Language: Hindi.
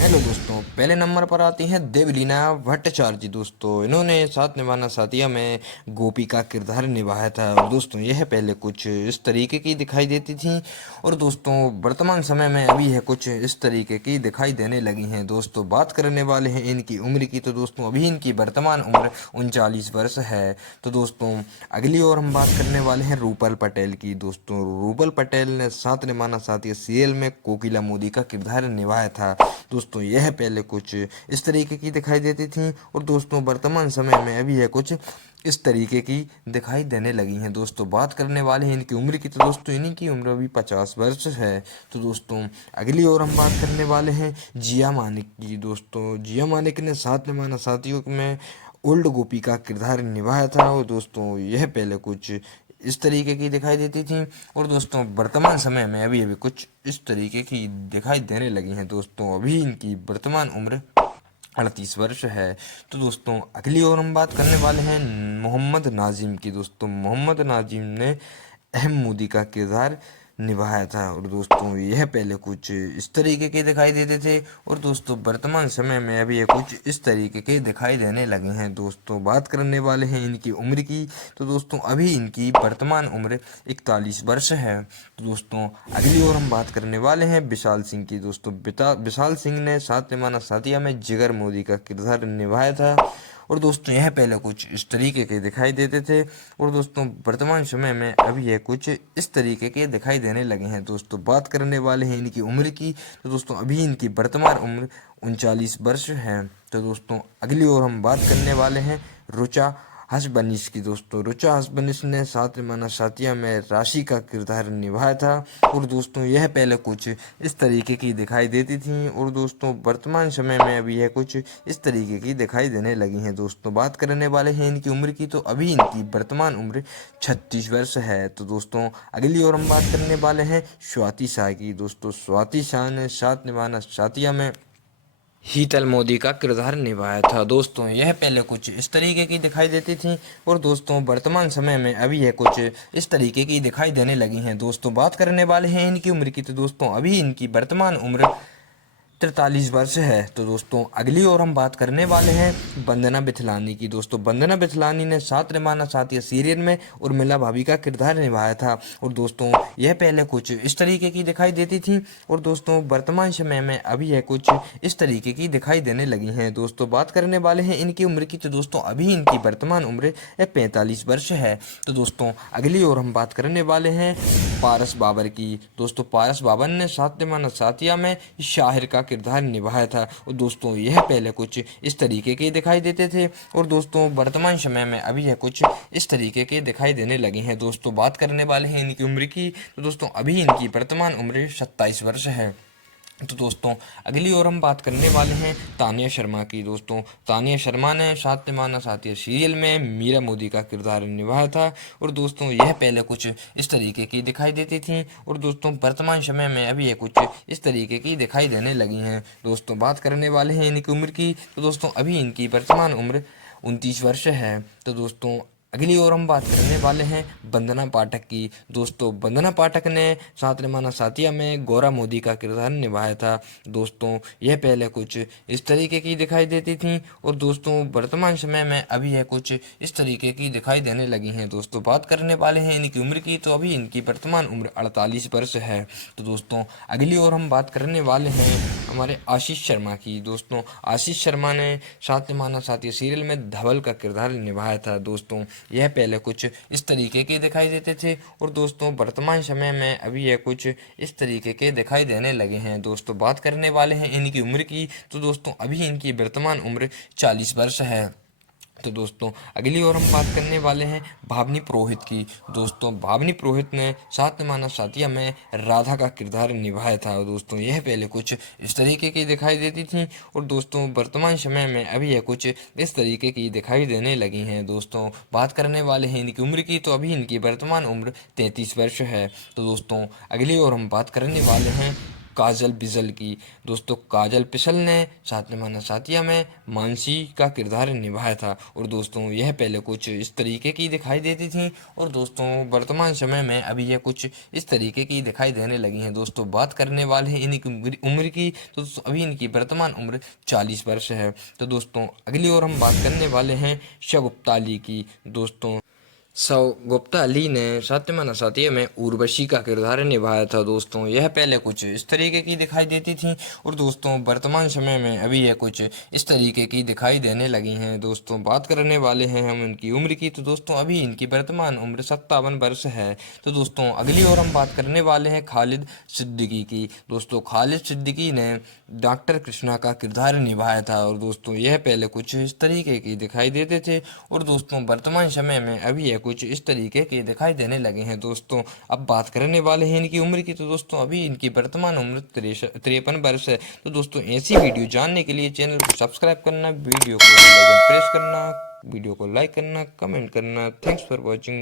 हेलो दोस्तों, पहले नंबर पर आती हैं देवलीना भट्टाचार्य। दोस्तों इन्होंने साथ निभाना साथिया में गोपी का किरदार निभाया था। और दोस्तों यह पहले कुछ इस तरीके की दिखाई देती थी और दोस्तों वर्तमान समय में अभी यह कुछ इस तरीके की दिखाई देने लगी हैं। दोस्तों बात करने वाले हैं इनकी उम्र की। तो दोस्तों अभी इनकी वर्तमान उम्र 39 वर्ष है। तो दोस्तों अगली ओर हम बात करने वाले हैं रूपल पटेल की। दोस्तों रूपल पटेल ने साथ निभाना साथिया सीरियल में कोकिला मोदी का किरदार निभाया था। दोस्तों यह पहले कुछ इस तरीके की दिखाई देती थी और दोस्तों वर्तमान समय में अभी यह कुछ इस तरीके की दिखाई देने लगी हैं। दोस्तों बात करने वाले हैं इनकी उम्र की। तो दोस्तों इन्हीं की उम्र अभी 50 वर्ष है। तो दोस्तों अगली ओर हम बात करने वाले हैं जिया मानिक की। दोस्तों जिया मानिक ने साथ निभाना साथियों में ओल्ड गोपी का किरदार निभाया था और दोस्तों यह पहले कुछ इस तरीके की दिखाई देती थी और दोस्तों वर्तमान समय में अभी अभी कुछ इस तरीके की दिखाई देने लगी हैं। दोस्तों अभी इनकी वर्तमान उम्र 38 वर्ष है। तो दोस्तों अगली ओर हम बात करने वाले हैं मोहम्मद नाजिम की। दोस्तों मोहम्मद नाजिम ने अहम मोदी का किरदार निभाया था और दोस्तों यह पहले कुछ इस तरीके के दिखाई देते थे और दोस्तों वर्तमान समय में अभी ये कुछ इस तरीके के दिखाई देने लगे हैं। दोस्तों बात करने वाले हैं इनकी उम्र की। तो दोस्तों अभी इनकी वर्तमान उम्र 41 वर्ष है। तो दोस्तों अगली ओर हम बात करने वाले हैं विशाल सिंह की। दोस्तों विशाल सिंह ने साथ निभाना साथिया में जिगर मोदी का किरदार निभाया था और दोस्तों यह पहले कुछ इस तरीके के दिखाई देते थे और दोस्तों वर्तमान समय में अभी यह कुछ इस तरीके के दिखाई देने लगे हैं। दोस्तों बात करने वाले हैं इनकी उम्र की। तो दोस्तों अभी इनकी वर्तमान उम्र 39 वर्ष है। तो दोस्तों अगली ओर हम बात करने वाले हैं रुचा हसबनिश की। दोस्तों रुचा हसबनिश ने साथ निभाना साथिया में राशि का किरदार निभाया था और दोस्तों यह पहले कुछ इस तरीके की दिखाई देती थी और दोस्तों वर्तमान समय में अभी यह कुछ इस तरीके की दिखाई देने लगी हैं। दोस्तों बात करने वाले हैं इनकी उम्र की। तो अभी इनकी वर्तमान उम्र 36 वर्ष है। तो दोस्तों अगली ओर हम बात करने वाले हैं स्वाति शाह की। दोस्तों स्वाति शाह ने साथ निभाना साथिया में शीतल मोदी का किरदार निभाया था। दोस्तों यह पहले कुछ इस तरीके की दिखाई देती थी और दोस्तों वर्तमान समय में अभी यह कुछ इस तरीके की दिखाई देने लगी हैं। दोस्तों बात करने वाले हैं इनकी उम्र की। तो दोस्तों अभी इनकी वर्तमान उम्र 43 वर्ष है। तो दोस्तों अगली ओर हम बात करने वाले हैं वंदना बिथलानी की। दोस्तों वंदना बिथलानी ने साथ निभाना साथिया सीरियल में उर्मिला भाभी का किरदार निभाया था और दोस्तों यह पहले कुछ इस तरीके की दिखाई देती थी और दोस्तों वर्तमान समय में अभी यह कुछ इस तरीके की दिखाई देने लगी हैं। दोस्तों बात करने वाले हैं इनकी उम्र की। तो दोस्तों अभी इनकी वर्तमान उम्र 45 वर्ष है। तो दोस्तों अगली ओर हम बात करने वाले हैं पारस बाबर की। दोस्तों पारस बाबर ने साथ निभाना साथिया में शाहिर का किरदार निभाया था और दोस्तों यह पहले कुछ इस तरीके के दिखाई देते थे और दोस्तों वर्तमान समय में अभी यह कुछ इस तरीके के दिखाई देने लगे हैं। दोस्तों बात करने वाले हैं इनकी उम्र की। तो दोस्तों अभी इनकी वर्तमान उम्र 27 वर्ष है। तो दोस्तों अगली ओर हम बात करने वाले हैं तानिया शर्मा की। दोस्तों तानिया शर्मा ने साथ निभाना साथिया सीरियल में मीरा मोदी का किरदार निभाया था और दोस्तों यह पहले कुछ इस तरीके की दिखाई देती थी और दोस्तों वर्तमान समय में अभी ये कुछ इस तरीके की दिखाई देने लगी हैं। दोस्तों बात करने वाले हैं इनकी उम्र की। तो दोस्तों अभी इनकी वर्तमान उम्र 29 वर्ष है। तो दोस्तों अगली ओर हम बात करने वाले हैं वंदना पाठक की। दोस्तों वंदना पाठक ने साथ निभाना साथिया में गौरा मोदी का किरदार निभाया था। दोस्तों यह पहले कुछ इस तरीके की दिखाई देती थी और दोस्तों वर्तमान समय में अभी यह कुछ इस तरीके की दिखाई देने लगी हैं। दोस्तों बात करने वाले हैं इनकी उम्र की। तो अभी इनकी वर्तमान उम्र 48 वर्ष है। तो दोस्तों अगली ओर हम बात करने वाले हैं हमारे आशीष शर्मा की। दोस्तों आशीष शर्मा ने साथ निभाना साथिया सीरियल में धवल का किरदार निभाया था। दोस्तों यह पहले कुछ इस तरीके के दिखाई देते थे और दोस्तों वर्तमान समय में अभी यह कुछ इस तरीके के दिखाई देने लगे हैं। दोस्तों बात करने वाले हैं इनकी उम्र की। तो दोस्तों अभी इनकी वर्तमान उम्र 40 वर्ष है। तो दोस्तों अगली ओर हम बात करने वाले हैं भावनी पुरोहित की। दोस्तों भावनी पुरोहित ने साथ निभाना साथिया में राधा का किरदार निभाया था और दोस्तों यह पहले कुछ इस तरीके की दिखाई देती थी और दोस्तों वर्तमान समय में अभी यह कुछ इस तरीके की दिखाई देने लगी हैं। दोस्तों बात करने वाले हैं इनकी उम्र की। तो अभी इनकी वर्तमान उम्र 33 वर्ष है। तो दोस्तों अगली ओर हम बात करने वाले हैं काजल बिजल की। दोस्तों काजल पिसल ने साथ निभाना साथिया में मानसी का किरदार निभाया था। और दोस्तों यह पहले कुछ इस तरीके की दिखाई देती थी और दोस्तों वर्तमान समय में अभी यह कुछ इस तरीके की दिखाई देने लगी हैं। दोस्तों बात करने वाले हैं इनकी उम्र की, तो दोस्तों अभी इनकी वर्तमान उम्र 40 वर्ष है। तो दोस्तों अगली ओर हम बात करने वाले हैं शगुफ्ता अली की। दोस्तों गुप्ता अली ने सत्यवान साथिया में उर्वशी का किरदार निभाया था। दोस्तों यह पहले कुछ इस तरीके की दिखाई देती थी और दोस्तों वर्तमान समय में अभी यह कुछ इस तरीके की दिखाई देने लगी हैं। दोस्तों बात करने वाले हैं हम इनकी उम्र की, तो दोस्तों अभी इनकी वर्तमान उम्र 57 वर्ष है। तो दोस्तों अगली ओर हम बात करने वाले हैं खालिद सिद्दीकी की। दोस्तों खालिद सिद्दीकी ने डॉक्टर कृष्णा का किरदार निभाया था और दोस्तों यह पहले कुछ इस तरीके की दिखाई देते थे और दोस्तों वर्तमान समय में अभी यह कुछ इस तरीके के दिखाई देने लगे हैं। दोस्तों अब बात करने वाले हैं इनकी उम्र की, तो दोस्तों अभी इनकी वर्तमान उम्र 53 वर्ष है। तो दोस्तों ऐसी वीडियो जानने के लिए चैनल को सब्सक्राइब करना, वीडियो को प्रेस करना, वीडियो को लाइक करना, कमेंट करना। Thanks for watching.